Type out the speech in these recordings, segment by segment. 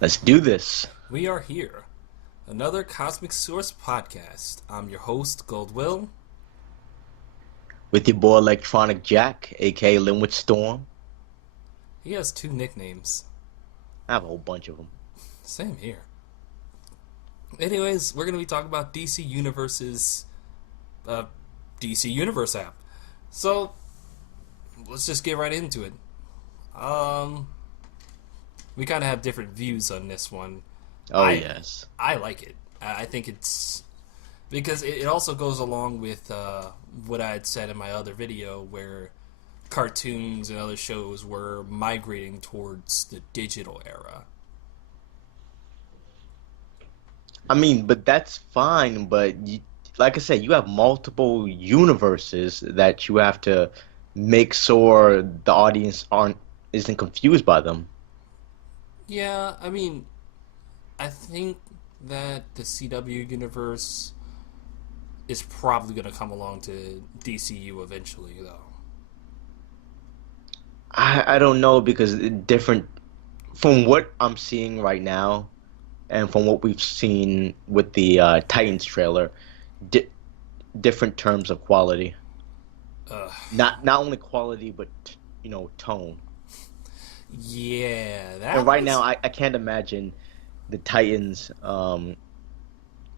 Let's do this. We are here. Another Cosmic Source podcast. I'm your host, Goldwill. With your boy Electronic Jack, aka Linwood Storm. He has two nicknames. I have a whole bunch of them. Same here. Anyways, we're going to be talking about DC Universe's uh, DC Universe app. So, let's just get right into it. Um, we kind of have different views on this one. Oh, I yes. I like it. I think it's because it also goes along with what I had said in my other video where cartoons and other shows were migrating towards the digital era. I mean, but that's fine, but like I said, you have multiple universes that you have to make sure the audience aren't isn't confused by them. Yeah, I mean, I think that the CW universe is probably going to come along to DCU eventually, though. I don't know because different from what I'm seeing right now and from what we've seen with the Titans trailer, di different terms of quality. Uh, Not only quality but tone. yeah, And that right now was. I can't imagine the Titans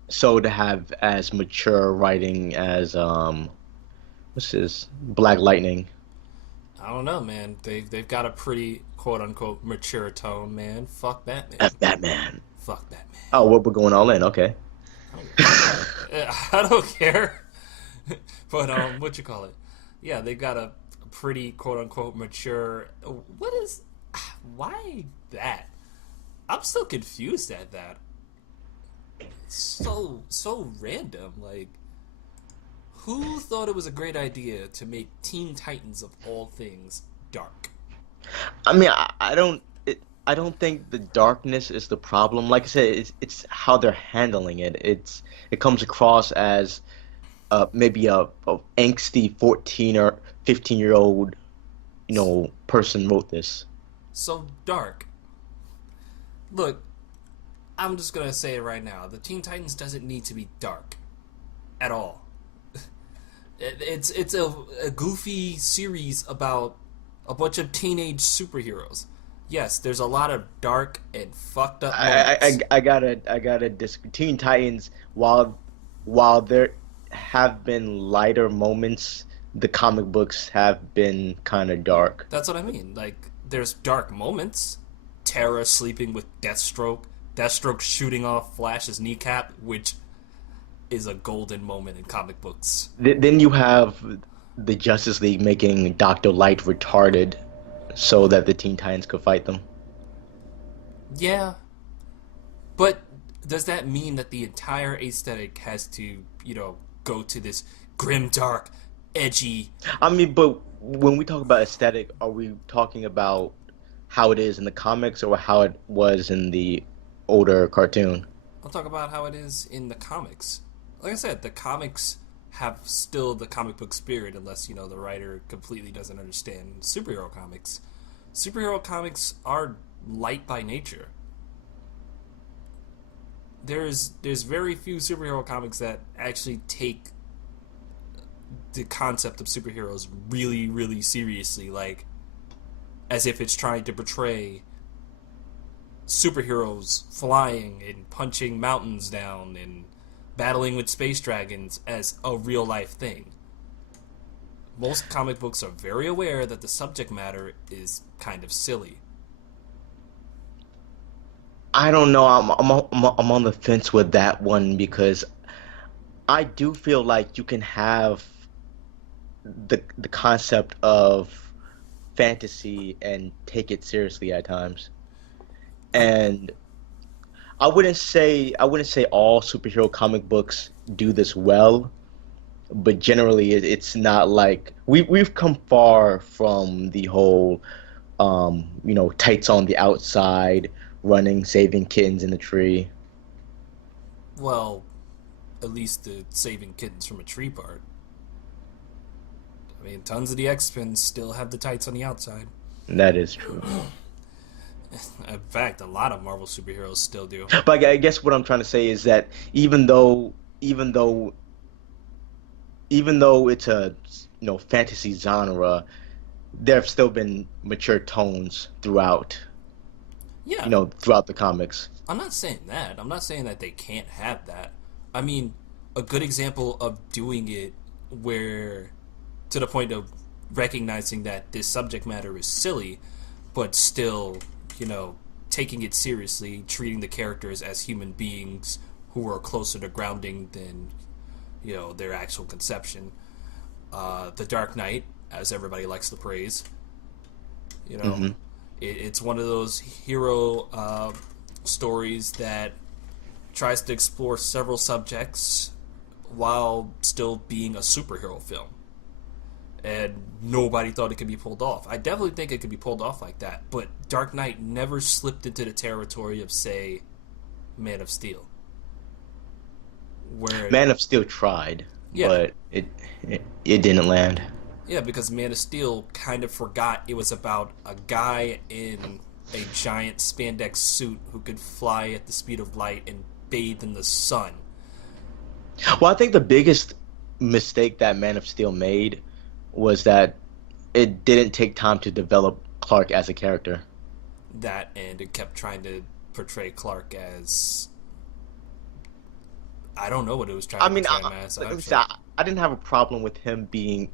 so to have as mature writing as what's his Black Lightning. I don't know, man. They've got a pretty quote unquote mature tone, man. Fuck Batman. F Batman. Fuck Batman. Oh, we're going all in. Okay. I don't give a fuck. I don't care. But what you call it? Yeah, they've got a pretty quote unquote mature. What is? Why that? I'm still confused at that. It's so random. Like, who thought it was a great idea to make Teen Titans of all things dark? I mean, I don't think the darkness is the problem. Like I said, it's how they're handling it. It comes across as maybe a angsty 14 or 15-year old, person wrote this. So dark. Look, I'm just gonna say it right now. The Teen Titans doesn't need to be dark at all. It's a goofy series about a bunch of teenage superheroes. Yes, there's a lot of dark and fucked up moments. I gotta Teen Titans, while there have been lighter moments, the comic books have been kind of dark. That's what I mean. Like, there's dark moments. Terra sleeping with Deathstroke. Deathstroke shooting off Flash's kneecap, which is a golden moment in comic books. Then you have the Justice League making Dr. Light retarded so that the Teen Titans could fight them. Yeah, but does that mean that the entire aesthetic has to, go to this grim, dark, edgy? I mean, but when we talk about aesthetic, are we talking about how it is in the comics or how it was in the older cartoon? I'll talk about how it is in the comics. Like I said, the comics have still the comic book spirit, unless the writer completely doesn't understand superhero comics. Superhero comics are light by nature. There's very few superhero comics that actually take the concept of superheroes really really seriously, like as if it's trying to portray superheroes flying and punching mountains down and battling with space dragons as a real life thing. Most comic books are very aware that the subject matter is kind of silly. I don't know. I'm on the fence with that one because I do feel like you can have the concept of fantasy and take it seriously at times. I And I wouldn't say all superhero comic books do this well, but generally it's not like we've come far from the whole tights on the outside, running, saving kittens in a tree. well, at least the saving kittens from a tree part. I mean, tons of the X Men still have the tights on the outside. That is true. In fact, a lot of Marvel superheroes still do. But I guess what I'm trying to say is that even though even though even though it's a fantasy genre, there have still been mature tones Yeah, throughout the comics. I'm not saying that. I'm not saying that they can't have that. I mean, a good example of doing it where to the point of recognizing that this subject matter is silly, but still, you know, taking it seriously, treating the characters as human beings who are closer to grounding than, their actual conception. The Dark Knight, as everybody likes to praise, you know, Hmm. it's one of those hero stories that tries to explore several subjects while still being a superhero film. And nobody thought it could be pulled off. I definitely think it could be pulled off like that, but Dark Knight never slipped into the territory of, say, Man of Steel, where Man of Steel tried, yeah, but it didn't land. yeah, because Man of Steel kind of forgot it was about a guy in a giant spandex suit who could fly at the speed of light and bathe in the sun. Well, I think the biggest mistake that Man of Steel made was that it didn't take time to develop Clark as a character. That and it kept trying to portray Clark as I don't know what it was trying I to mean, portray him as like I said, actually. I didn't have a problem with him being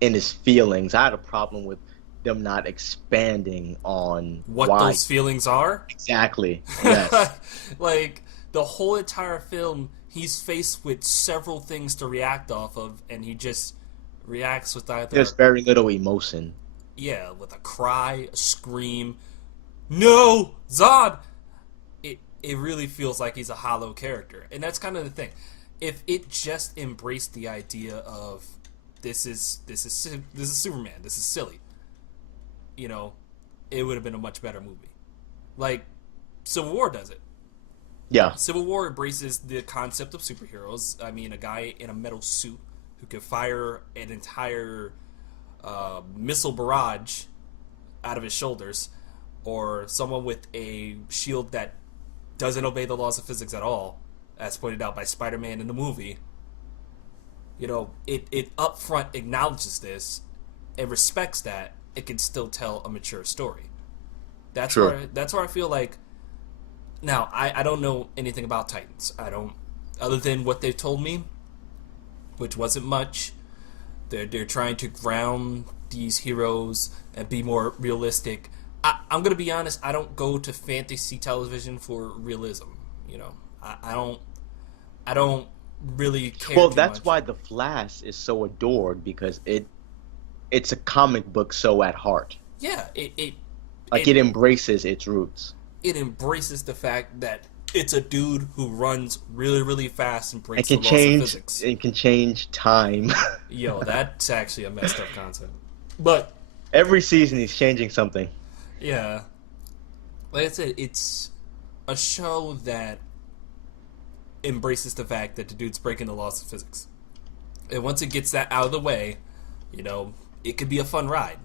in his feelings. I had a problem with them not expanding on What why those feelings are? exactly. Yes, Like the whole entire film, he's faced with several things to react off of, and he just reacts with there's either very little emotion. yeah, with a cry, a scream, no, Zod. It really feels like he's a hollow character, and that's kind of the thing. If it just embraced the idea of this is Superman, this is silly, you know, it would have been a much better movie. Like Civil War does it. Yeah, Civil War embraces the concept of superheroes. I mean, a guy in a metal suit who could fire an entire missile barrage out of his shoulders, or someone with a shield that doesn't obey the laws of physics at all, as pointed out by Spider-Man in the movie. It upfront acknowledges this and respects that it can still tell a mature story. true. That's where I feel like now I don't know anything about Titans. I don't other than what they've told me, which wasn't much. They're trying to ground these heroes and be more realistic. I'm gonna be honest. I don't go to fantasy television for realism. I don't really care Well, too that's much. why The Flash is so adored because it's a comic book so at heart. Yeah, Like it it embraces its roots. it embraces the fact that it's a dude who runs really really fast and It breaks the can laws of change physics. it can change time. Yo, that's actually a messed up concept. But Every season he's changing something. yeah, like I said, it's a show that embraces the fact that the dude's breaking the laws of physics. And once it gets that out of the way, you know, it could be a fun ride.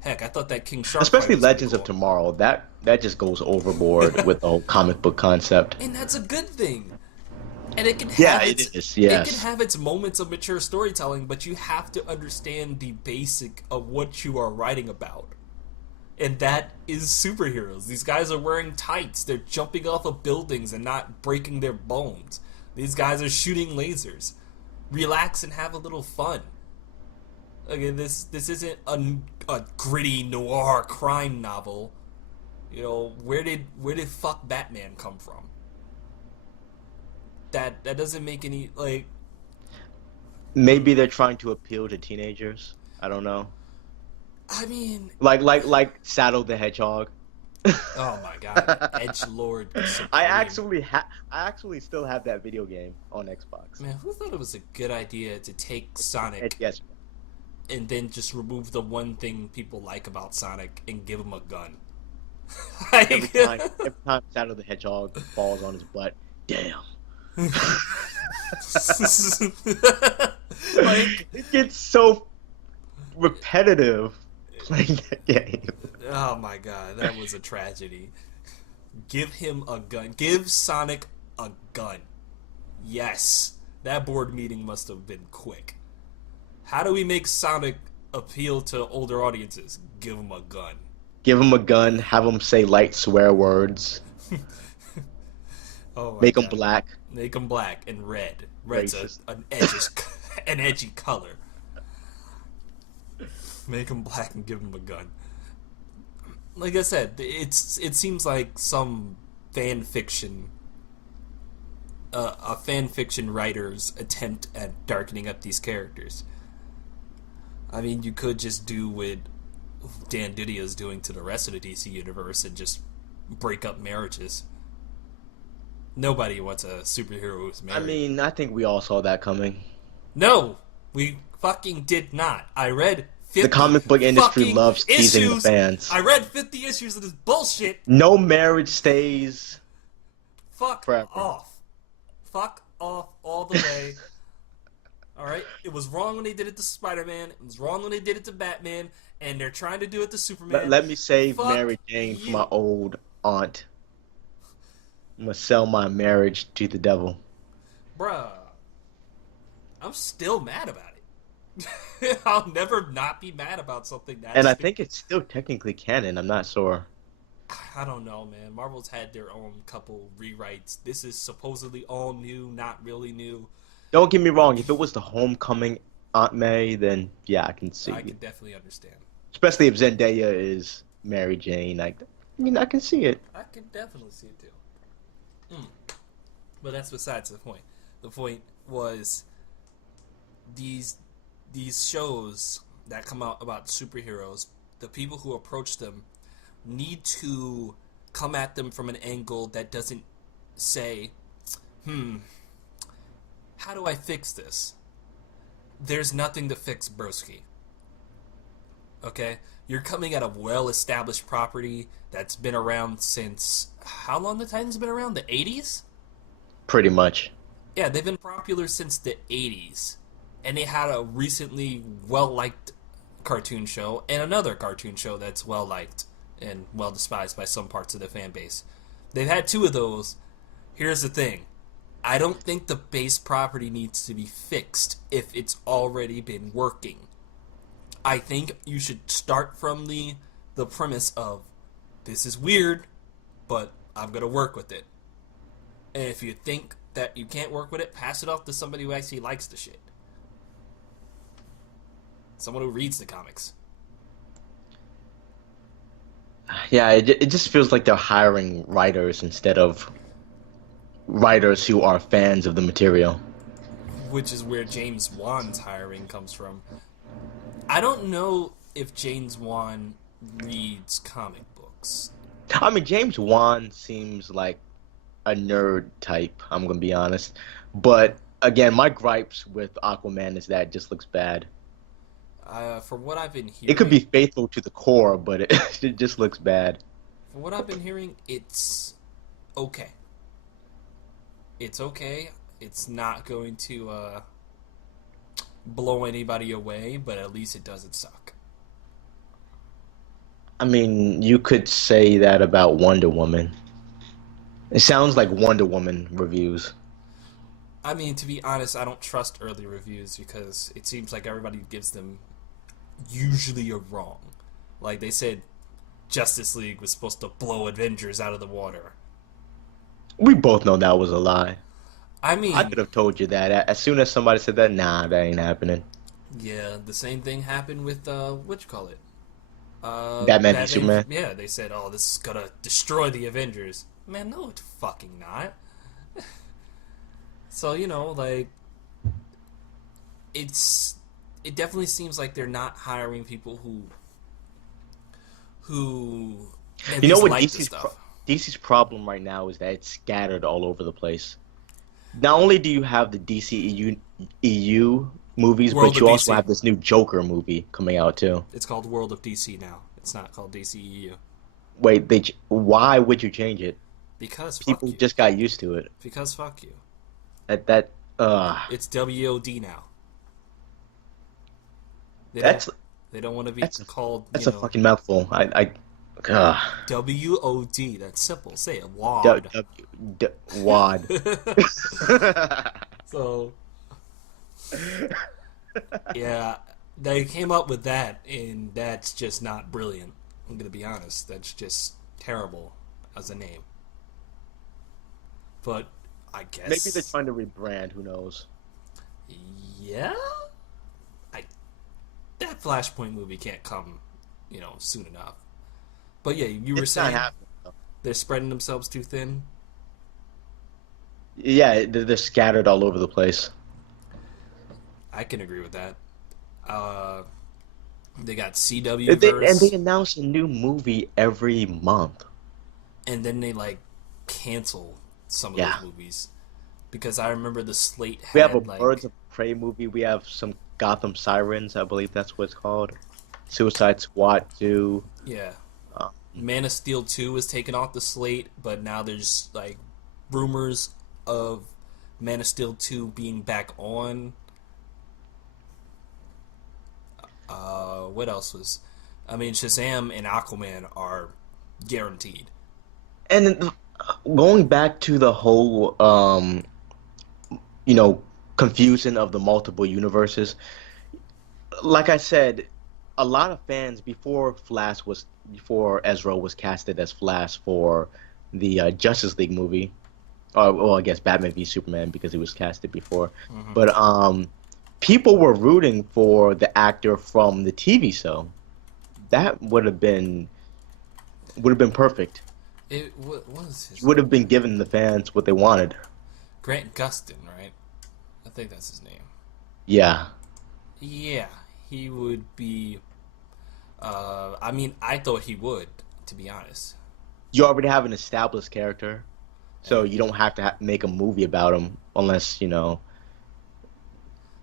Heck, I thought that King Shark fight Especially was gonna be Legends of cool. Tomorrow. That just goes overboard with the whole comic book concept. And that's a good thing. And it can Yeah, have it its is. it can Yes. have its moments of mature storytelling, but you have to understand the basic of what you are writing about. And that is superheroes. These guys are wearing tights. They're jumping off of buildings and not breaking their bones. These guys are shooting lasers. Relax and have a little fun. Again, this isn't a gritty noir crime novel. Where did fuck Batman come from? That doesn't make any like. Maybe they're trying to appeal to teenagers. I don't know. I mean, Like Saddle the Hedgehog. oh my god, Edge Lord Supreme. I actually still have that video game on Xbox. Man, who thought it was a good idea to take Sonic Yes, and then just remove the one thing people like about Sonic and give him a gun? every Like, time Saddle the Hedgehog falls on his butt, damn. like, It gets so repetitive. Yeah. Oh my god, that was a tragedy. Give him a gun. Give Sonic a gun. Yes. That board meeting must have been quick. How do we make Sonic appeal to older audiences? Give him a gun. Give him a gun, have him say light swear words, Oh my make him god. black, Make him black and red. Red's racist. an edgy color. Make him black and give him a gun. Like I said, it seems like some fan fiction, a fan fiction writer's attempt at darkening up these characters. I mean, you could just do what Dan Didio's doing to the rest of the DC universe and just break up marriages. Nobody wants a superhero who's I married. mean, I think we all saw that coming. No, we fucking did not. I read 50 The comic book industry fucking loves teasing the issues. fans. I read 50 issues of this bullshit. No marriage stays Fuck forever. off. Fuck off all the way. Alright? It was wrong when they did it to Spider-Man. It was wrong when they did it to Batman. And they're trying to do it to Superman. Let me save Fuck Mary Jane you. for my old aunt. I'm gonna sell my marriage to the devil. Bruh. I'm still mad about it. I'll never not be mad about something that And I think it's still technically canon. I'm not sure. I don't know, man. Marvel's had their own couple rewrites. This is supposedly all new, not really new. Don't get me wrong. If it was the Homecoming Aunt May, then yeah, I can see I it. can definitely understand. Especially if Zendaya is Mary Jane. I mean, I can see it. I can definitely see it too. But that's besides the point. The point was these shows that come out about superheroes, the people who approach them need to come at them from an angle that doesn't say, how do I fix this? There's nothing to fix, broski. Okay? You're coming at a well-established property that's been around since... How long the Titans been around? The 80s? Pretty much. Yeah, they've been popular since the 80s. And they had a recently well-liked cartoon show and another cartoon show that's well-liked and well-despised by some parts of the fan base. They've had two of those. Here's the thing. I don't think the base property needs to be fixed if it's already been working. I think you should start from the premise of, this is weird, but I'm going to work with it. And if you think that you can't work with it, pass it off to somebody who actually likes the shit. Someone who reads the comics. Yeah, it just feels like they're hiring writers instead of writers who are fans of the material. Which is where James Wan's hiring comes from. I don't know if James Wan reads comic books. I mean, James Wan seems like a nerd type, I'm gonna be honest. But again, my gripes with Aquaman is that it just looks bad. From what I've been hearing... It could be faithful to the core, but it just looks bad. From what I've been hearing, it's okay. It's okay. It's not going to blow anybody away, but at least it doesn't suck. I mean, you could say that about Wonder Woman. It sounds like Wonder Woman reviews. I mean, to be honest, I don't trust early reviews because it seems like everybody gives them usually a wrong. Like they said Justice League was supposed to blow Avengers out of the water. We both know that was a lie. I mean, I could have told you that. As soon as somebody said that, nah, that ain't happening. yeah, the same thing happened with, what you call it? Batman v Superman? Yeah, they said, oh, this is gonna destroy the Avengers. Man, no, it's fucking not. So, you know, like, it definitely seems like they're not hiring people who at You know least what like the DC's stuff. DC's problem right now is that it's scattered all over the place. Not only do you have the DCEU EU movies, World but you of also DC. have this new Joker movie coming out too. It's called World of DC now. It's not called DCEU. Wait, why would you change it? Because fuck People you. just got used to it. Because fuck you. That It's WOD now. They that's don't- They don't want to be That's a called, that's a fucking mouthful. WOD. That's simple. Say it. W, WOD. wad. So, yeah, they came up with that, and that's just not brilliant. I'm going to be honest. That's just terrible as a name. But I Maybe they're guess, trying to rebrand. Who knows? yeah, I that Flashpoint movie can't come, soon enough. But yeah, you were It's not saying happening, though. they're spreading themselves too thin. Yeah, they're scattered all over the place. I can agree with that. Uh, they got CW And they verse, announce a new movie every month. and then they like cancel some of Yeah. those movies because I remember the slate We have a had Birds like of Prey movie. We have some Gotham Sirens, I believe that's what it's called. Suicide Squad 2. yeah, Um, Man of Steel 2 was taken off the slate, but now there's like rumors of Man of Steel 2 being back on. What else was? I mean, Shazam and Aquaman are guaranteed. and going back to the whole, you know, confusion of the multiple universes, like I said, a lot of fans before Ezra was casted as Flash for the Justice League movie, or well, I guess Batman v Superman because he was casted before, Hmm. but people were rooting for the actor from the TV show. That would have been perfect. What was He his would name? have been giving the fans what they wanted. Grant Gustin, right? I think that's his name. Yeah. Yeah, he would be. I mean, I thought he would, to be honest. You already have an established character, so And you don't have to make a movie about him unless, you know,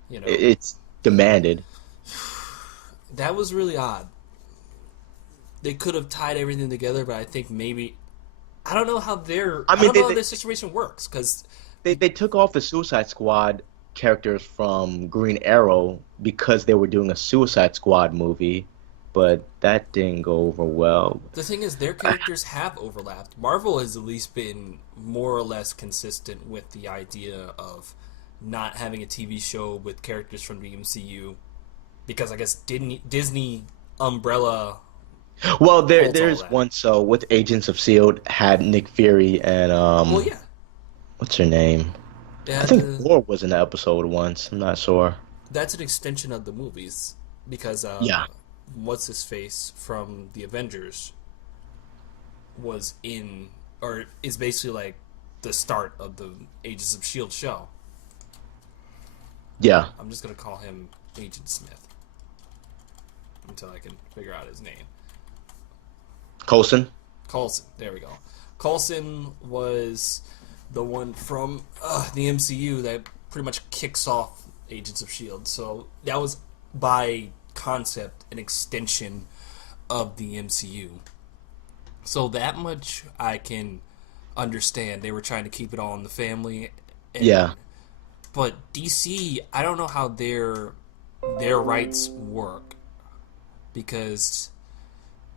it's demanded. that was really odd. They could have tied everything together, but I think maybe I don't know how their I I mean, don't know how their situation works because they took off the Suicide Squad characters from Green Arrow because they were doing a Suicide Squad movie, but that didn't go over well. the thing is their characters have overlapped. Marvel has at least been more or less consistent with the idea of not having a TV show with characters from the MCU because I guess Disney umbrella Well, holds all there's that. one so with Agents of Shield had Nick Fury and Well, yeah, what's her name? they I had think the Thor was in the episode once. I'm not sure. that's an extension of the movies because Yeah, what's his face from the Avengers was in or is basically like the start of the Agents of Shield show. yeah. I'm just gonna call him Agent Smith until I can figure out his name. Coulson. Coulson. There we go. Coulson was the one from the MCU that pretty much kicks off Agents of Shield. So that was by concept an extension of the MCU. So that much I can understand. They were trying to keep it all in the family, Yeah, and but DC, I don't know how their rights work because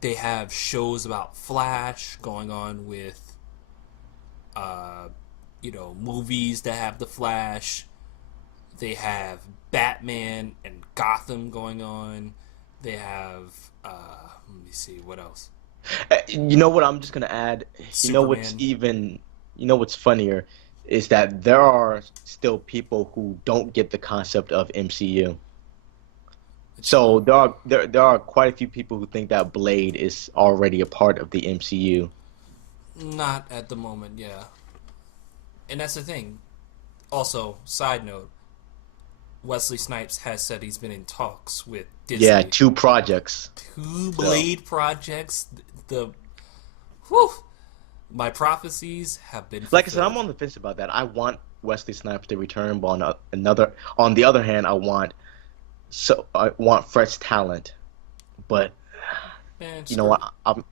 they have shows about Flash going on with uh movies that have the Flash. They have Batman and Gotham going on. They have let me see what else. You know what? I'm just gonna add. You know what's Superman. even. You know what's funnier is that there are still people who don't get the concept of MCU. It's So there are quite a few people who think that Blade is already a part of the MCU. not at the moment, yeah. And that's the thing. Also, side note, Wesley Snipes has said he's been in talks with Yeah, Disney. two projects. Two So, Blade projects. The whew, my prophecies have been like I said, I'm fulfilled. on the fence about that. I want Wesley Snipes to return, but on the other hand, I want fresh talent. But Man, you know screw what? you. I'm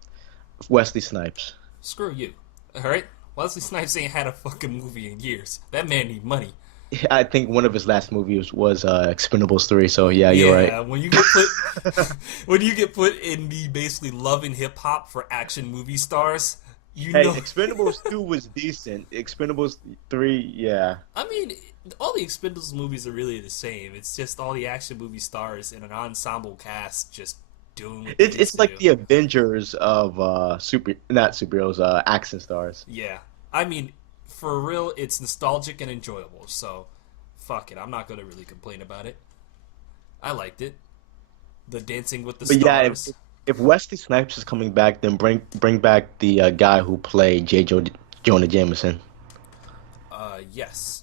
Wesley Snipes. Screw you. Alright? Wesley Snipes ain't had a fucking movie in years. That man need money. I think one of his last movies was Expendables 3. So yeah, you're right. Yeah, when you get put when you get put in the basically love and hip hop for action movie stars, you Hey, know. Expendables 2 was decent. Expendables 3, yeah. I mean, all the Expendables movies are really the same. It's just all the action movie stars in an ensemble cast just doing what they It's used to like do. the Avengers of not superheroes, action stars. Yeah, I mean, for real, it's nostalgic and enjoyable. So, fuck it. I'm not gonna really complain about it. I liked it. The Dancing with the But yeah, Stars. if Wesley Snipes is coming back, then bring back the guy who played Jonah Jameson. Yes.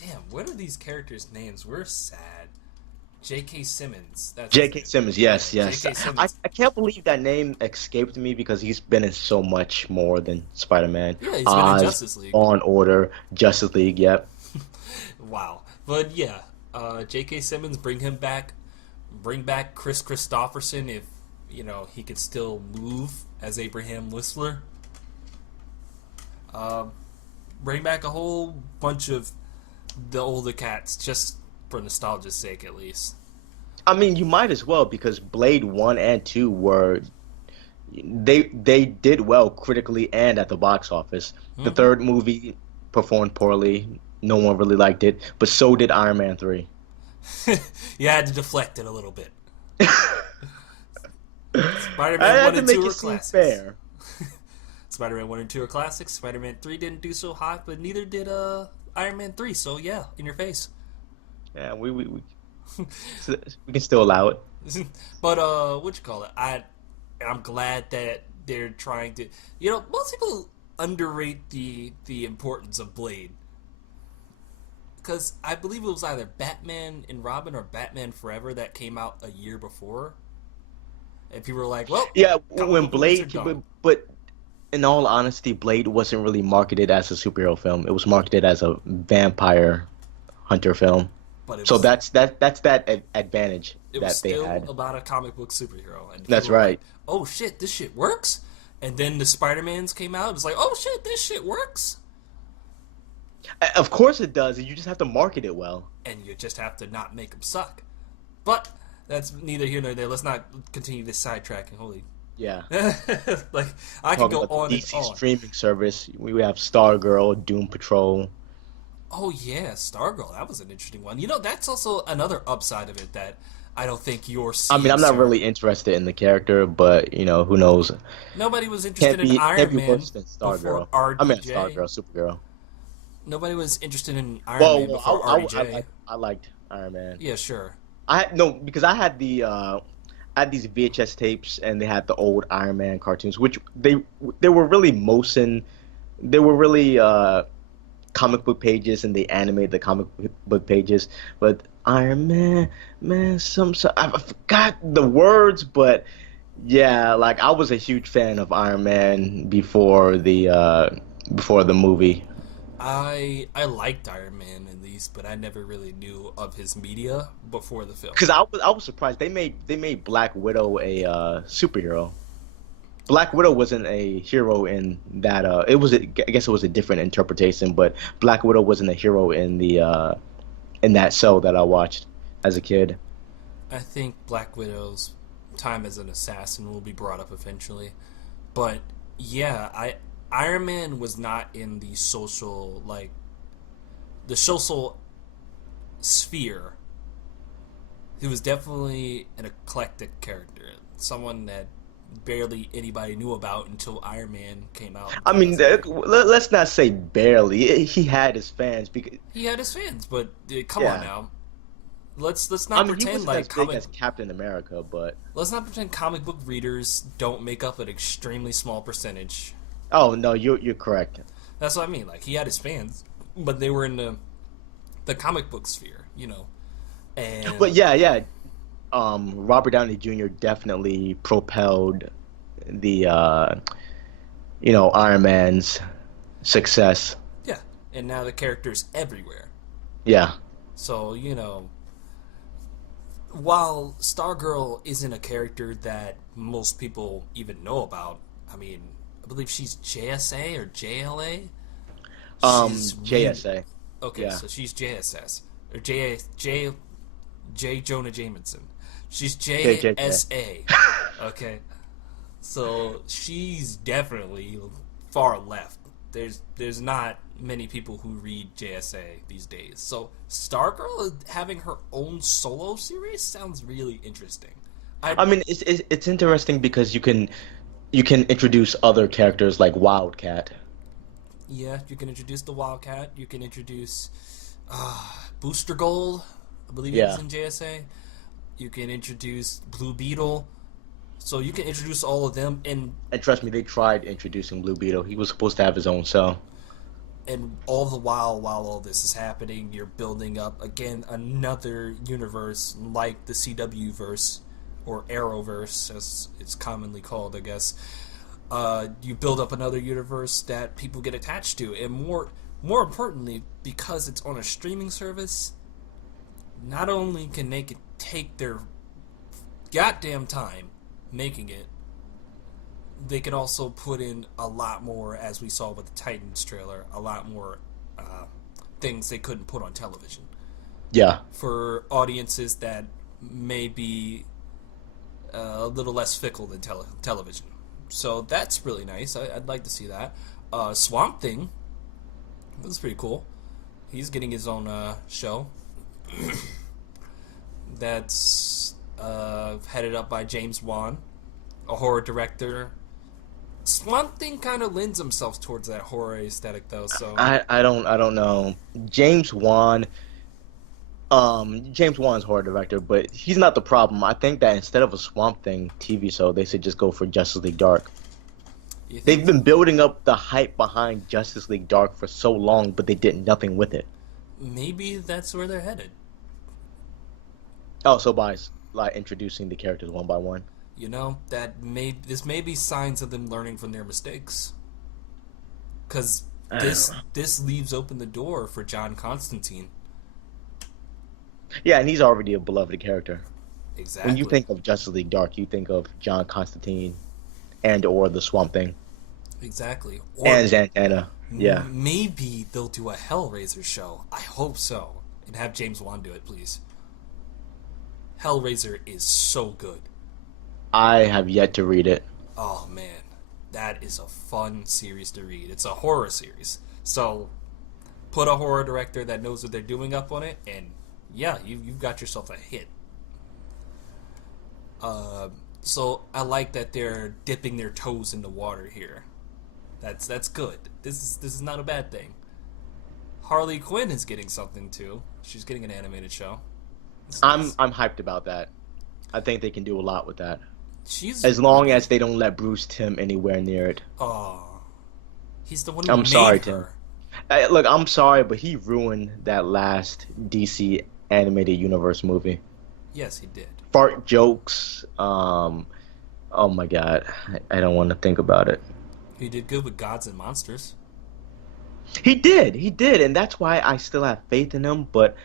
Damn, what are these characters' names? We're sad. J.K. Simmons. That's his J.K. name. Simmons, Yeah, yes, yes. J.K. Simmons. I can't believe that name escaped me because he's been in so much more than Spider-Man. Yeah, he's been in Oz, Justice League. Law and Order, Justice League, yep. Wow. But yeah, J.K. Simmons, bring him back. Bring back Chris Christopherson if he could still move as Abraham Whistler. Um, Bring back a whole bunch of the older cats just for nostalgia's sake, at least. I mean, you might as well because Blade 1 and 2 were they did well critically and at the box office. The Hmm. third movie performed poorly. No one really liked it, but so did Iron Man 3. You had to deflect it a little bit. I Spider-Man had 1 to and 2 make are it seem classics. fair. Spider-Man 1 and 2 are classics. Spider-Man 3 didn't do so hot, but neither did Iron Man 3. So yeah, in your face. Yeah, we can still allow it. But what you call it? I'm glad that they're trying to. Most people underrate the importance of Blade because I believe it was either Batman and Robin or Batman Forever that came out a year before, and people were like, "Well, Yeah, comic when book movies are Blade, done." but in all honesty, Blade wasn't really marketed as a superhero film. It was marketed as a vampire hunter film. But So that's that advantage it was that they still had. about a comic book superhero, and That's people were like, right. "Oh shit, this shit works." And then the Spider-Mans came out. It was like, "Oh shit, this shit works." Of course it does. You just have to market it well. And you just have to not make them suck. But that's neither here nor there. Let's not continue this sidetracking. Holy, Yeah. like I could Talking go about on the and DC on. streaming service, we have Stargirl, Doom Patrol. Oh yeah, Stargirl. That was an interesting one. That's also another upside of it that I don't think you're I mean, seeing, I'm not sir. really interested in the character, but who knows? Nobody was interested in Can't Iron be Man worse than before Stargirl. I mean, RDJ. Stargirl, Supergirl. Nobody was interested in Iron Man Well, before RDJ. I liked Iron Man. Yeah, sure. I had no because I had these VHS tapes and they had the old Iron Man cartoons, which they were really they were really comic book pages and they animated the comic book pages. But Iron Man, man, I forgot the words, but yeah, like I was a huge fan of Iron Man before the movie. I liked Iron Man at least, but I never really knew of his media before the film. Because I was surprised they made Black Widow a superhero. Black Widow wasn't a hero in that. I guess it was a different interpretation, but Black Widow wasn't a hero in that show that I watched as a kid. I think Black Widow's time as an assassin will be brought up eventually, but yeah, I Iron Man was not in the social sphere. He was definitely an eclectic character, someone that barely anybody knew about until Iron Man came out in I mean, 2008. let's not say barely. He had his fans because He had his fans, but come on yeah. now. Let's I not mean, he pretend wasn't as like big comic as Captain America, but let's not pretend comic book readers don't make up an extremely small percentage. oh no, you're correct. That's what I mean. Like he had his fans, but they were in the comic book sphere. But And yeah. Robert Downey Jr. definitely propelled the Iron Man's success. yeah, and now the character's everywhere. Yeah. So while Stargirl isn't a character that most people even know about, I mean, I believe she's JSA or JLA. She's JSA. Okay, Yeah. so she's JSS or J Jonah Jameson. She's JJJ. JSA. Okay, so she's definitely far left. There's not many people who read JSA these days. So Stargirl having her own solo series sounds really interesting. I I mean, it's interesting because you can introduce other characters like Wildcat. Yeah, you can introduce the Wildcat. You can introduce Booster Gold. I believe he was Yeah. in JSA. You can introduce Blue Beetle. So you can introduce all of them, And trust me, they tried introducing Blue Beetle. He was supposed to have his own cell. and all the while all this is happening, you're building up again another universe like the CW verse or Arrowverse, as it's commonly called, I guess. You build up another universe that people get attached to, and more importantly, because it's on a streaming service, not only can they take their goddamn time making it, they could also put in a lot more, as we saw with the Titans trailer, a lot more things they couldn't put on television Yeah. for audiences that may be a little less fickle than television. So that's really nice. I'd like to see that. Swamp Thing, that's pretty cool. He's getting his own show that's headed up by James Wan, a horror director. Swamp Thing kind of lends himself towards that horror aesthetic, though. So I don't know. James Wan James Wan's horror director, but he's not the problem. I think that instead of a Swamp Thing TV show, they should just go for Justice League Dark. you They've think been building up the hype behind Justice League Dark for so long, but they did nothing with it. maybe that's where they're headed? Oh, so by like introducing the characters one by one. You know, this may be signs of them learning from their mistakes. Because I don't this know. this leaves open the door for John Constantine. Yeah, and he's already a beloved character. When you Exactly. think of Justice League Dark, you think of John Constantine and or the Swamp Thing Exactly. Or and Zatanna. Yeah. maybe they'll do a Hellraiser show. I hope so. And have James Wan do it, please. Hellraiser is so good. I have yet to read it. Oh man, that is a fun series to read. It's a horror series. So put a horror director that knows what they're doing up on it, and yeah, you've got yourself a hit. So I like that they're dipping their toes in the water here. That's good. This is not a bad thing. Harley Quinn is getting something too. She's getting an animated show. It's nice. I'm hyped about that. I think they can do a lot with that. She's As long as they don't let Bruce Timm anywhere near it. oh, he's the one who I'm sorry, made Tim. her. Look, I'm sorry, but he ruined that last DC animated universe movie. Yes, he did. Fart jokes. Oh my God, I don't want to think about it. He did good with Gods and Monsters. He did, and that's why I still have faith in him. But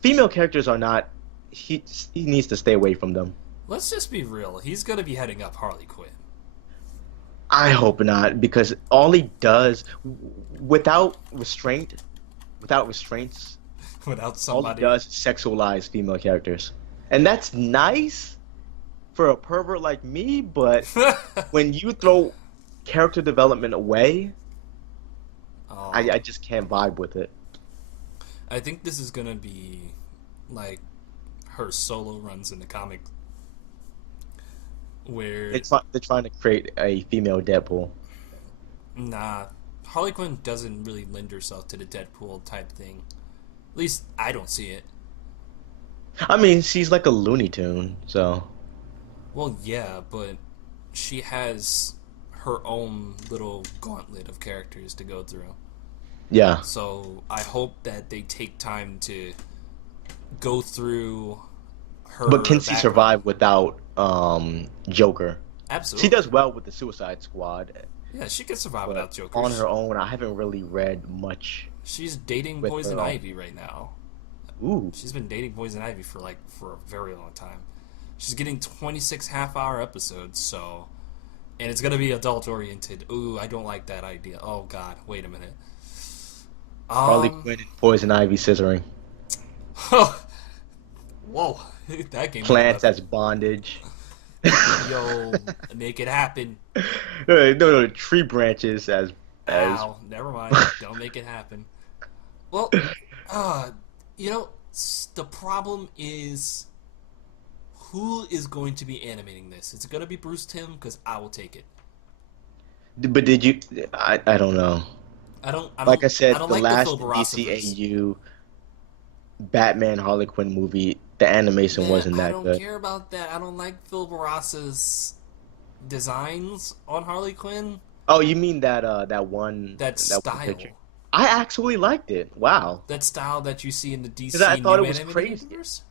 female characters are not. He needs to stay away from them. Let's just be real. He's going to be heading up Harley Quinn. I hope not, because all he does, without restraint, without restraints, Without all he somebody. does is sexualize female characters, and that's nice for a pervert like me. But when you throw character development away, I um, just can't vibe with it. I think this is going to be like her solo runs in the comic where They're trying to create a female Deadpool. nah, Harley Quinn doesn't really lend herself to the Deadpool type thing. At least I don't see it. I mean, she's like a Looney Tune, so Well, yeah, but she has her own little gauntlet of characters to go through. yeah. So I hope that they take time to go through her But can she background. survive without Joker? She Absolutely. does well with the Suicide Squad, Yeah, she can survive but without Joker. on her own, I haven't really read much She's dating with Poison her own. Ivy right now. Ooh, She's been dating Poison Ivy for a very long time. She's getting 26 half-hour episodes, so and it's gonna be adult oriented. Ooh, I don't like that idea. Oh God, wait a minute. Harley Um, Quinn and Poison Ivy scissoring. whoa, that came out of Plants left. as bondage. Yo, make it happen. No, tree branches as Ow, never mind. Don't make it happen. Well, uh, the problem is who is going to be animating this? Is it going to be Bruce Timm? Because I will take it. But did you? I don't know. I don't. I Like don't. I I said, don't the like the Phil last Barassa verse. DCAU Batman Harley Quinn movie, the animation Man, wasn't I that don't good. care about that. I don't like Phil Barassa's designs on Harley Quinn. Oh, you mean That that one picture? style. I actually liked it. Wow. That style that you see in the Because I DC thought new it was animated crazy. universe.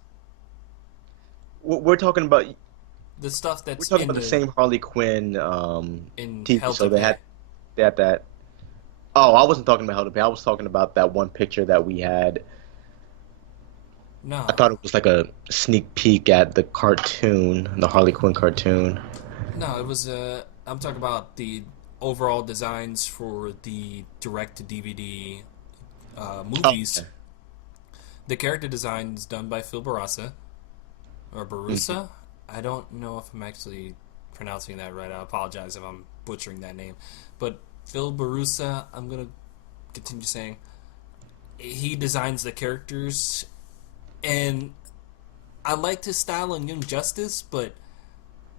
We're talking about The stuff we're that's talking about the same Harley Quinn in TV Hell show. to Pay. They had that. Oh, I wasn't talking about How to Pay. I was talking about that one picture that we had. I No, thought it was like a sneak peek at the cartoon, the Harley Quinn cartoon. no, it was. I'm talking about the overall designs for the direct to DVD Oh, movies. okay. The character design is done by Phil Barassa or Mhm. Barusa. I don't know if I'm actually pronouncing that right. I apologize if I'm butchering that name, but Phil Barusa. I'm gonna continue saying he designs the characters, and I liked his style in Young Justice, but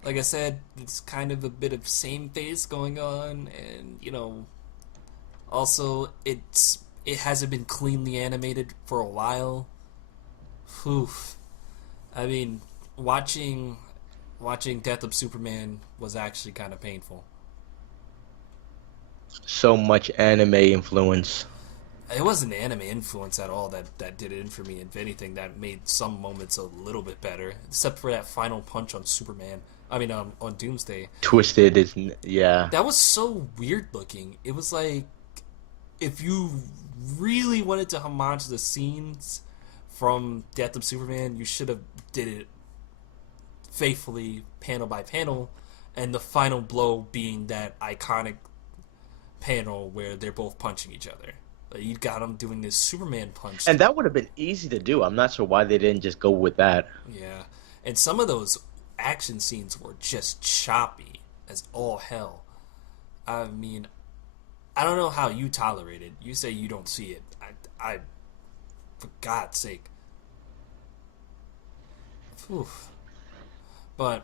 like I said, it's kind of a bit of same face going on, and also it hasn't been cleanly animated for a while. Oof. I mean, watching watching Death of Superman was actually kind of painful. So much anime influence. It wasn't anime influence at all that did it in for me. If anything, that made some moments a little bit better, except for that final punch on Superman. I mean, on Doomsday. Twisted is yeah. That was so weird looking. It was like if you really wanted to homage the scenes from Death of Superman, you should have did it faithfully, panel by panel, and the final blow being that iconic panel where they're both punching each other. You got them doing this Superman punch. And that would have been easy to do. I'm not sure why they didn't just go with that. Yeah, and some of those action scenes were just choppy as all hell. I mean, I don't know how you tolerate it. You say you don't see it. I for God's sake. Oof. But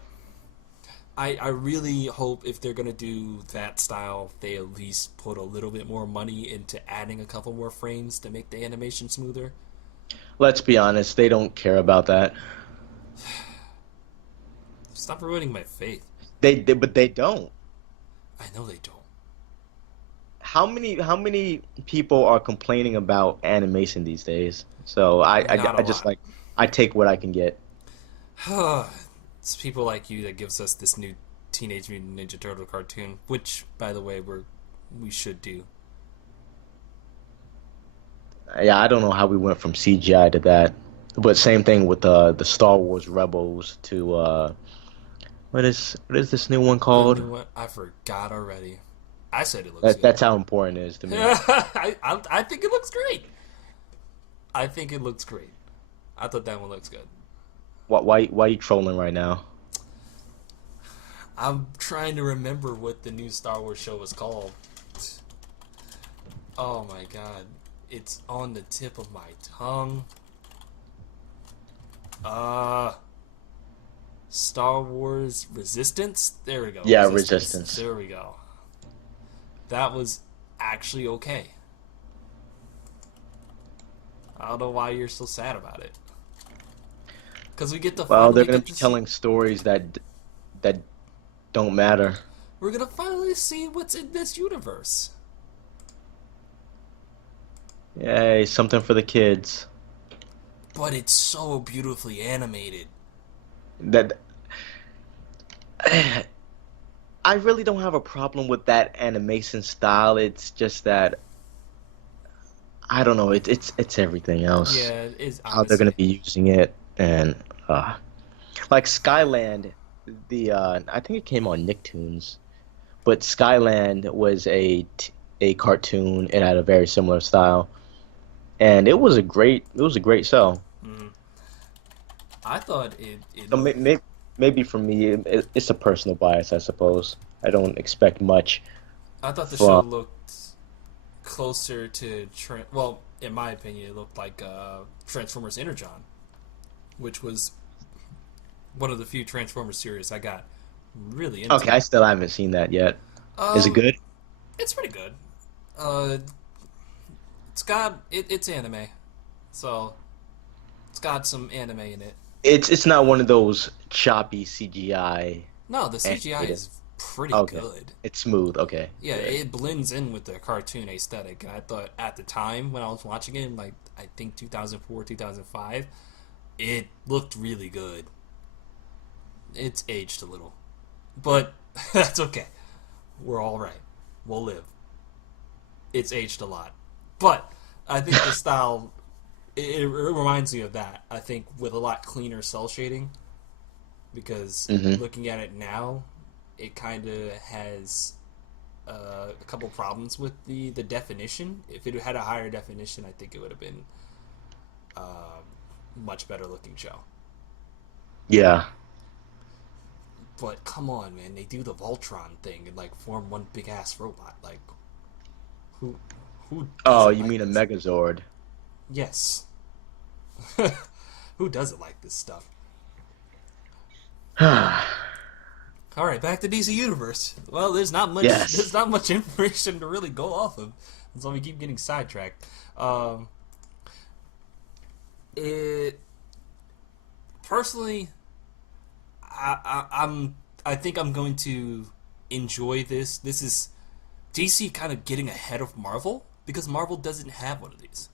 I really hope if they're gonna do that style, they at least put a little bit more money into adding a couple more frames to make the animation smoother. Let's be honest, they don't care about that. Stop ruining my faith. But they don't. I know they don't. How many people are complaining about animation these days? So Not a I just lot. like I take what I can get. It's people like you that gives us this new Teenage Mutant Ninja Turtle cartoon, which, by the way, we should do. Yeah, I don't know how we went from CGI to that. But same thing with the Star Wars Rebels to what is this new one The called? new one, I forgot already. I said it looks That good. that's how important it is to me. I think it looks great. I think it looks great. I thought that one looks good. Why are you trolling right now? I'm trying to remember what the new Star Wars show was called. Oh my god. It's on the tip of my tongue. Uh Star Wars Resistance? There we go. Yeah, Resistance. Resistance. There we go. That was actually okay. I don't know why you're so sad about it. Because we get to Well, they're finally gonna get be to see. telling stories that don't matter. We're gonna finally see what's in this universe. Yay, something for the kids. But it's so beautifully animated. That I really don't have a problem with that animation style. It's just that I don't know. It's everything else. Yeah, it is How they're gonna honestly. be using it, and uh, like Skyland, the I think it came on Nicktoons, but Skyland was a cartoon. It had a very similar style. and it was a great sell. Mm. I thought it So looked. maybe for me, it's a personal bias, I suppose. I don't expect much I thought the show from. looked closer to well, in my opinion, it looked like Transformers Energon, which was one of the few Transformers series I got really Okay, into. I still haven't seen that yet. Is it Um, good? it's pretty good. Uh, it's anime, so it's got some anime in it. It's not one of those choppy CGI No, the CGI animated. is pretty Okay, good. it's smooth. Okay, Yeah, good. it blends in with the cartoon aesthetic. And I thought at the time when I was watching it, in like I think 2004, 2005, it looked really good. It's aged a little, but that's okay. We're all right. We'll live. It's aged a lot, but I think the style it reminds me of that. I think with a lot cleaner cell shading because Hmm. looking at it now, it kind of has a couple problems with the definition. If it had a higher definition, I think it would have been uh, much better looking show. Yeah. But come on, man, they do the Voltron thing and like form one big ass robot. Like who who Oh, doesn't you like mean a this? Megazord? Yes, who doesn't like this stuff? All right, back to DC Universe. Well, there's not much. There's Yes. not much information to really go off of, so we keep getting sidetracked. Um, it personally, I think I'm going to enjoy this. This is DC kind of getting ahead of Marvel because Marvel doesn't have one of these.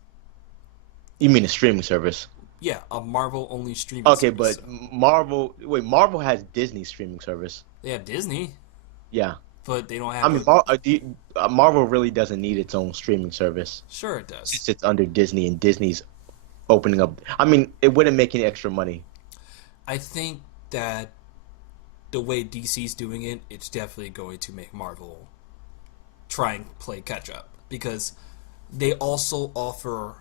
You mean a streaming service? Yeah, a Marvel only streaming Okay, service. but So Marvel has Disney streaming service. they have Disney, Yeah. but they don't I have mean, a. Marvel really doesn't need its own streaming service Sure, it does. since it's under Disney and Disney's opening up. I mean, it wouldn't make any extra money. I think that the way DC's doing it, it's definitely going to make Marvel try and play catch up because they also offer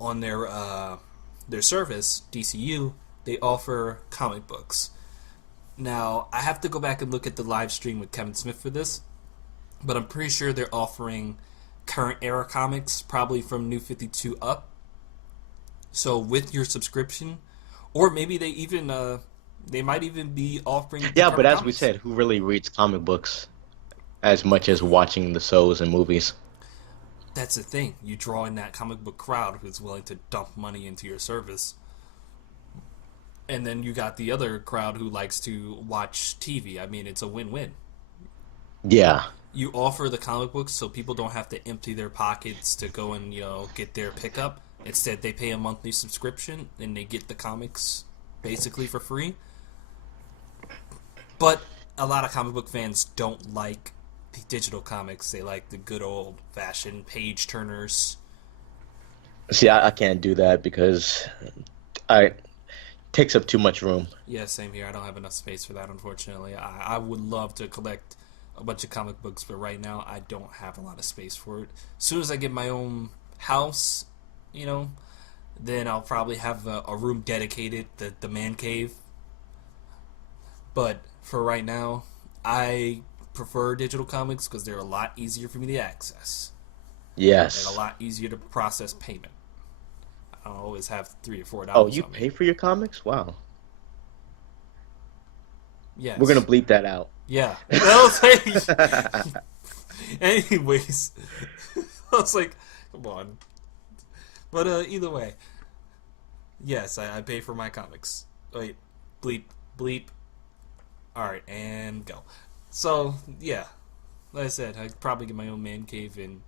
on their service DCU they offer comic books. Now I have to go back and look at the live stream with Kevin Smith for this, but I'm pretty sure they're offering current era comics, probably from New 52 up. So with your subscription, or maybe they might even be offering the Yeah, but current as we comics. said, who really reads comic books as much as watching the shows and movies? That's the thing. You draw in that comic book crowd who's willing to dump money into your service. And then you got the other crowd who likes to watch TV. I mean, it's a win win. Yeah. You offer the comic books so people don't have to empty their pockets to go and, get their pickup. Instead, they pay a monthly subscription and they get the comics basically for free. But a lot of comic book fans don't like the digital comics. They like the good old fashioned page turners. See, I can't do that because I takes up too much room. Yeah, same here. I don't have enough space for that, unfortunately. I would love to collect a bunch of comic books, but right now I don't have a lot of space for it. As soon as I get my own house, you know, then I'll probably have a room dedicated, the man cave. But for right now, I prefer digital comics because they're a lot easier for me to access and a Yes. lot easier to process payment. I don't always have Oh, $3 or $4 you on me. pay for your comics? Wow. We're gonna Yes. bleep that out. Yeah. I was like, anyways, I was like, come on. But either way, yes, I pay for my comics. Wait, bleep, bleep. All right, and go. So yeah, like I said, I'd probably get my own man cave and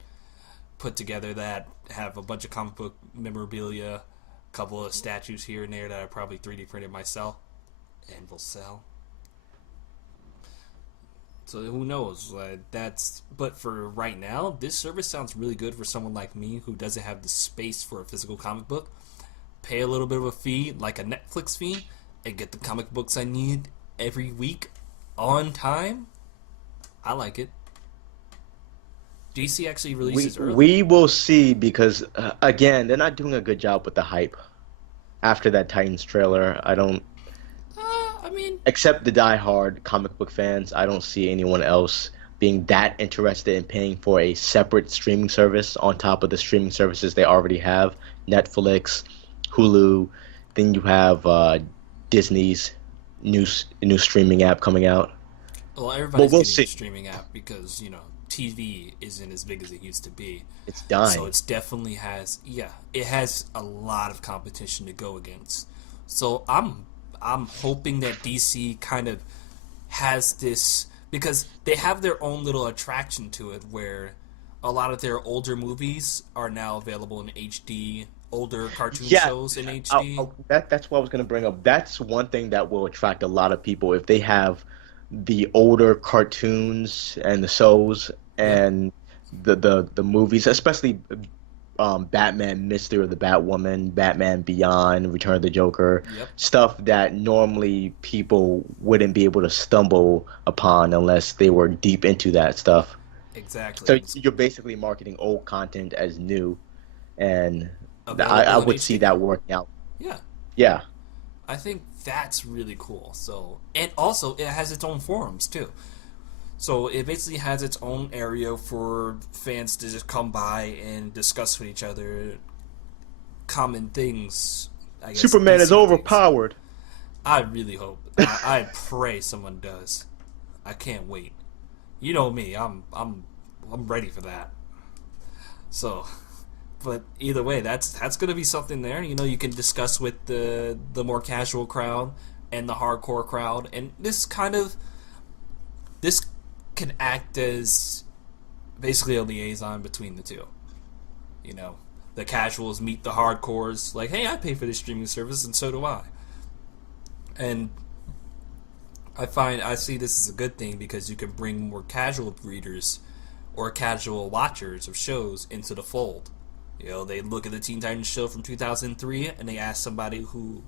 put together that, have a bunch of comic book memorabilia, a couple of statues here and there that I probably 3D printed myself, and will sell. So who knows? That's but for right now, this service sounds really good for someone like me who doesn't have the space for a physical comic book. Pay a little bit of a fee, like a Netflix fee, and get the comic books I need every week on time. I like it. DC actually We releases early. we will see because again, they're not doing a good job with the hype. After that Titans trailer, I don't, I mean, except the die-hard comic book fans, I don't see anyone else being that interested in paying for a separate streaming service on top of the streaming services they already have. Netflix, Hulu, then you have Disney's new streaming app coming out. well, But everybody's we'll getting a see. streaming app because TV isn't as big as it used to be. It's So dying. it's definitely has it has a lot of competition to go against. So I'm hoping that DC kind of has this because they have their own little attraction to it where a lot of their older movies are now available in HD, older cartoon Yeah, shows in HD. that's what I was gonna bring up. That's one thing that will attract a lot of people if they have the older cartoons and the shows Yep, and the movies, especially Batman, Mystery of the Batwoman, Batman Beyond, Return of the Joker, yep, stuff that normally people wouldn't be able to stumble upon unless they were deep into that stuff. exactly. So And it's you're basically marketing old content as new, and I available in would see HD. that working out. Yeah, Yeah. I think that's really cool. So, and also it has its own forums too. So it basically has its own area for fans to just come by and discuss with each other common things, I guess Superman is DC things. overpowered. I really hope. I pray someone does. I can't wait. You know me. I'm ready for that. So, but either way, that's gonna be something there. You can discuss with the more casual crowd and the hardcore crowd, and this can act as basically a liaison between the two. You know, the casuals meet the hardcores, like, hey, I pay for this streaming service, and so do I. And I see this as a good thing because you can bring more casual readers or casual watchers of shows into the fold. They look at the Teen Titans show from 2003 and they ask somebody who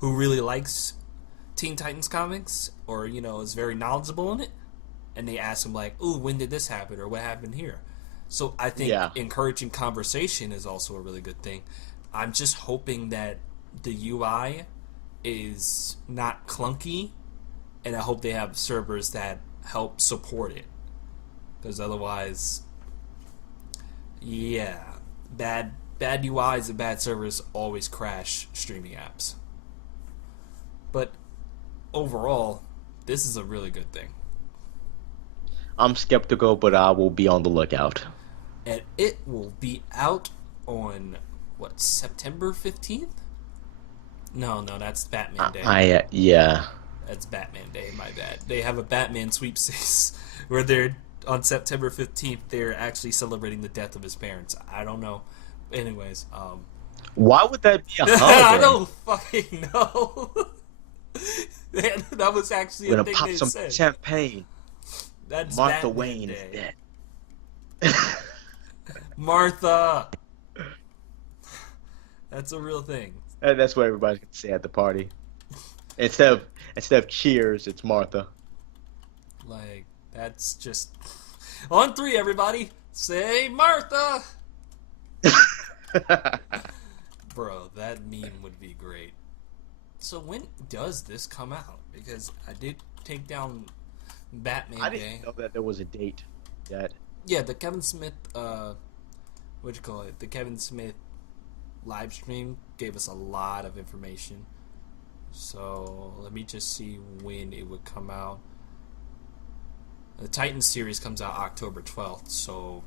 really likes Teen Titans comics or is very knowledgeable in it, and they ask them like, "Ooh, when did this happen?" or "What happened here?" So I think Yeah. encouraging conversation is also a really good thing. I'm just hoping that the UI is not clunky, and I hope they have servers that help support it. Because otherwise, yeah, bad UIs and bad servers always crash streaming apps. But overall, this is a really good thing, I'm skeptical, but I will be on the lookout. and it will be out on what, September 15th? No, no, that's Batman Day. Yeah. That's Batman Day. My bad. They have a Batman sweepstakes where they're on September 15th. They're actually celebrating the death of his parents. I don't know. Anyways, Why would that be a I holiday? don't fucking know. That was actually We're a gonna thing pop they some said. champagne. That's Martha Batman Wayne is Day. dead. Martha. That's a real thing. And that's what everybody's gonna say at the party. Instead of instead of cheers, it's Martha. Like, that's just on three. Everybody, say Martha. Bro, that meme would be great. So when does this come out? Because I did take down I Batman didn't Day. know that there was a date yet. Yeah, the Kevin Smith, what do you call it? The Kevin Smith live stream gave us a lot of information. So let me just see when it would come out. The Titan series comes out October 12th, so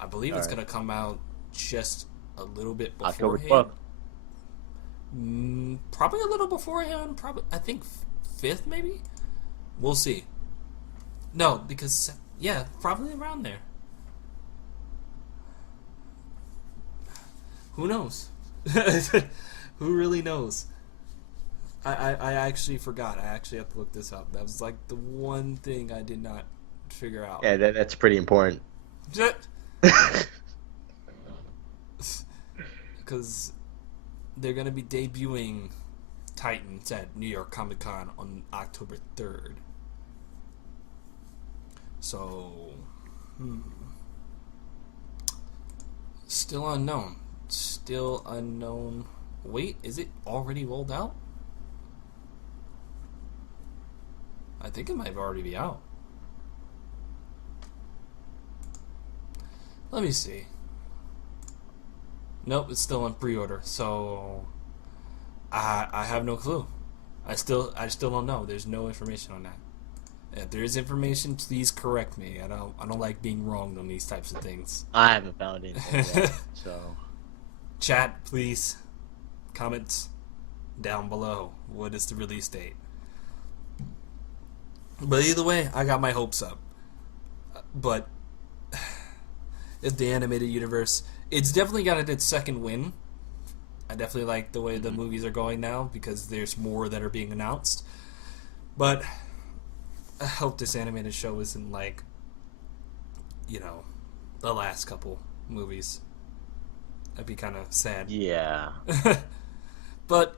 I believe All it's right. gonna come out just a little bit October beforehand. 12th. Probably a little beforehand. Probably, I think fifth, maybe. We'll see. No, because yeah, probably around there. Who knows? Who really knows? I actually forgot. I actually have to look this up. That was like the one thing I did not figure out. Yeah, that's pretty important. Because they're gonna be debuting Titans at New York Comic Con on October 3rd. So, Still unknown. Still unknown. Wait, is it already rolled out? I think it might already be out. Let me see. Nope, it's still on pre-order. So I have no clue. I still don't know. There's no information on that. If there is information, please correct me. I don't like being wrong on these types of things. I haven't found anything yet, so Chat, please. Comments down below. What is the release date? But either way, I got my hopes up. But if the animated universe, it's definitely got its second win. I definitely like the way the movies are going now because there's more that are being announced. But I hope this animated show isn't like, the last couple movies. That'd be kind of sad. yeah. But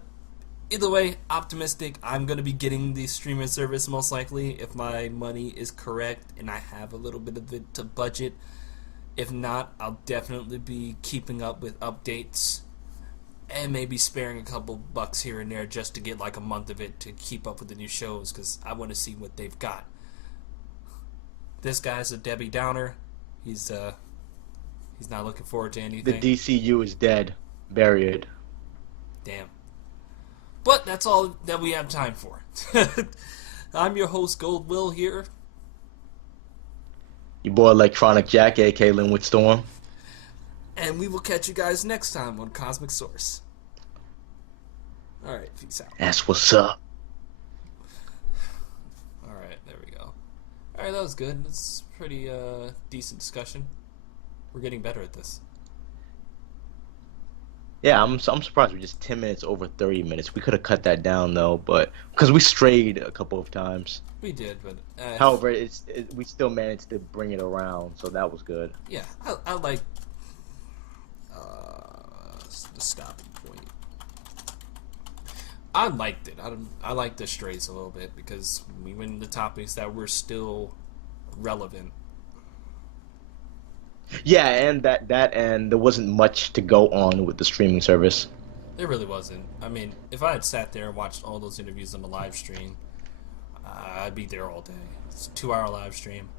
either way, optimistic. I'm going to be getting the streaming service most likely if my money is correct and I have a little bit of it to budget. If not, I'll definitely be keeping up with updates and maybe sparing a couple bucks here and there just to get like a month of it to keep up with the new shows because I want to see what they've got. This guy's a Debbie Downer. He's not looking forward to anything. The DCU is dead. Buried. Damn. But that's all that we have time for. I'm your host, Gold Will, here. Your boy Electronic Jack, aka Linwood Storm. And we will catch you guys next time on Cosmic Source. Alright, peace out. That's what's up. Alright, there we go. Alright, that was good. It's pretty decent discussion. We're getting better at this. Yeah, I'm surprised we're just 10 minutes over 30 minutes. We could have cut that down though, but because we strayed a couple of times. We did, but however, we still managed to bring it around, so that was good. Yeah, I like the stopping point. I liked it. I like the strays a little bit because we went into topics that were still relevant. Yeah, and that and there wasn't much to go on with the streaming service. There really wasn't. I mean, if I had sat there and watched all those interviews on the live stream, I'd be there all day. It's a 2-hour live stream.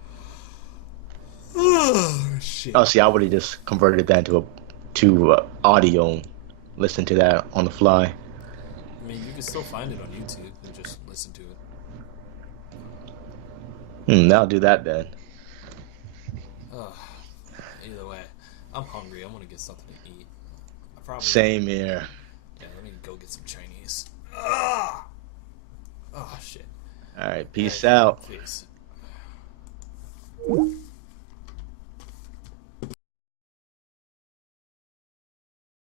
Oh shit! Oh, see, I would have just converted that to audio and listened to that on the fly. I mean, you can still find it on YouTube and just listen to it. I'll do that then. Either way, I'm hungry. I want to get something to eat. Same here. Yeah, let me go get some Chinese. Oh shit. All right, peace out. Peace.